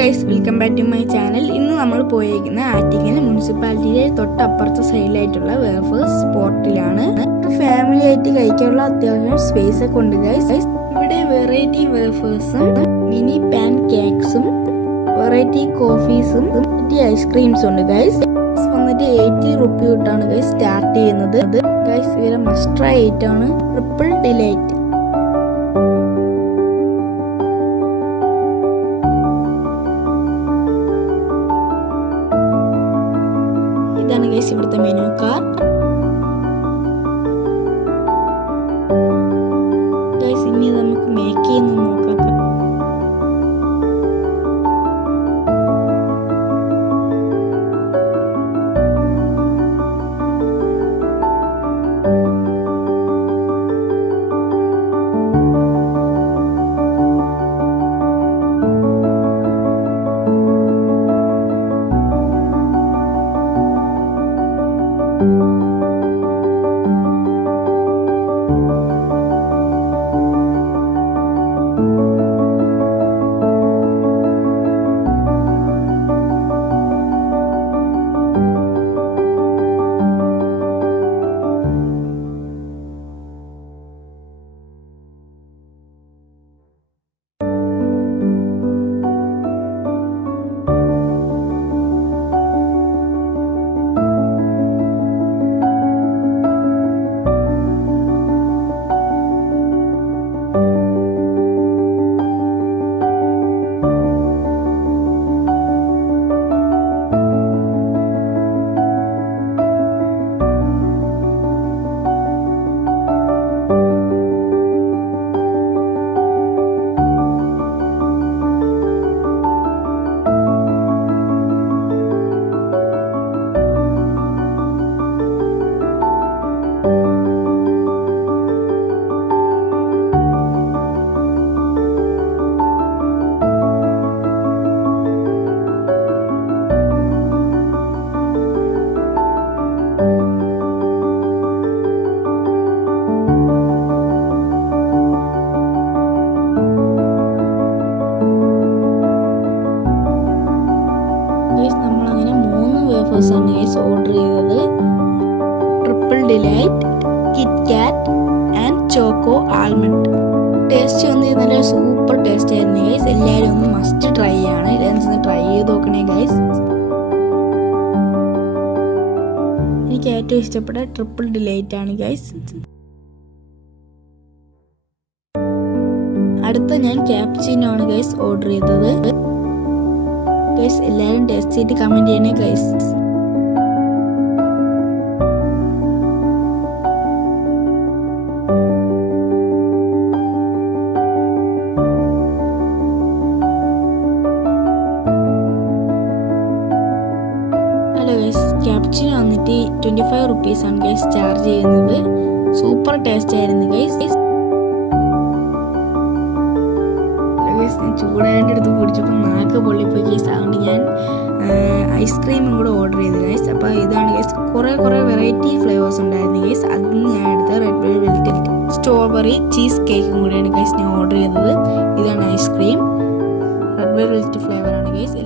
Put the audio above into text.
Guys, welcome back to my channel. ഇന്ന് നമ്മൾ പോയിരിക്കുന്ന ആറ്റിങ്ങൽ മുനിസിപ്പാലിറ്റിയിലെ തൊട്ടപ്പുറത്തെ സൈഡിലായിട്ടുള്ള വേഫേഴ്സ് സ്പോട്ടിലാണ്. ഫാമിലി ആയിട്ട് കഴിക്കാനുള്ള അത്യാവശ്യം സ്പേസ് ഒക്കെ ഉണ്ട് ഗൈസ്. ഇവിടെ വെറൈറ്റി വേഫേഴ്സും മിനി പാൻ കേക്സും വെറൈറ്റി കോഫീസും ഐസ്ക്രീംസും ഉണ്ട് ഗൈസ്. വന്നിട്ട് 80 റുപ്പി തൊട്ടാണ് ഗൈസ് സ്റ്റാർട്ട് ചെയ്യുന്നത്. ഗൈസ് ഇവരെ മസ്റ്റ് ട്രൈ ആയിട്ടാണ് ട്രിപ്പിൾ ഡിലൈറ്റ്. ഇതാണ് ഗൈസ് ഇവിടുത്തെ മെനു കാർഡ്. ഗൈസ് ഇനി നമുക്ക് മേക്ക് ചെയ്യുന്ന നോക്കാം. നമ്മളങ്ങനെ 3 വേഫേഴ്സാണ് ഗൈസ് ഓർഡർ ചെയ്തത്. ട്രിപ്പിൾ ഡിലൈറ്റ്, കിറ്റ് കാറ്റ് ആൻഡ് ചോക്കോ ആൽമണ്ട്. ടേസ്റ്റ് വന്ന് നല്ല സൂപ്പർ ടേസ്റ്റ് ആയിരുന്നു ഗൈസ്. എല്ലാവരും ഒന്ന് മസ്റ്റ് ട്രൈ ആണ്. എല്ലാവരും ട്രൈ ചെയ്ത് നോക്കണേ ഗൈസ്. എനിക്ക് ഏറ്റവും ഇഷ്ടപ്പെട്ട ട്രിപ്പിൾ ഡിലൈറ്റ് ആണ് ഗൈസ്. അടുത്ത ഞാൻ ക്യാപ്ചീനോ ആണ് ഗൈസ് ഓർഡർ ചെയ്തത്. ഗൈസ് എല്ലാവരും ടേസ്റ്റ് ചെയ്തിട്ട് കമന്റ് ചെയ്യണേ ഗൈസ്. ഹലോ ഗൈസ്, ക്യാപ്ചീനോ വന്നിട്ട് 25 റുപ്പീസ് ആണ് ഗൈസ് ചാർജ് ചെയ്യുന്നത്. സൂപ്പർ ടേസ്റ്റ് ആയിരുന്നു ഗൈസ്. ചൂടായിട്ട് എടുത്ത് കുടിച്ചപ്പോൾ നാക്ക് പൊള്ളിപ്പോയി ഗൈസ്. അതുകൊണ്ട് ഞാൻ ഐസ്ക്രീമും കൂടെ ഓർഡർ ചെയ്തു ഗൈസ്. അപ്പോൾ ഇതാണ് ഗൈസ്, കുറേ വെറൈറ്റി ഫ്ലേവേഴ്സ് ഉണ്ടായിരുന്നു ഗൈസ്. അതിന് ഞാൻ എടുത്ത റെഡ് വെൽവെറ്റ് സ്ട്രോബെറി ചീസ് കേക്കും കൂടെയാണ് ഗൈസ് ഞാൻ ഓർഡർ ചെയ്തത്. ഇതാണ് ഐസ്ക്രീം, റെഡ് വെൽവെറ്റ് ഫ്ലേവറാണ് ഗൈസ്.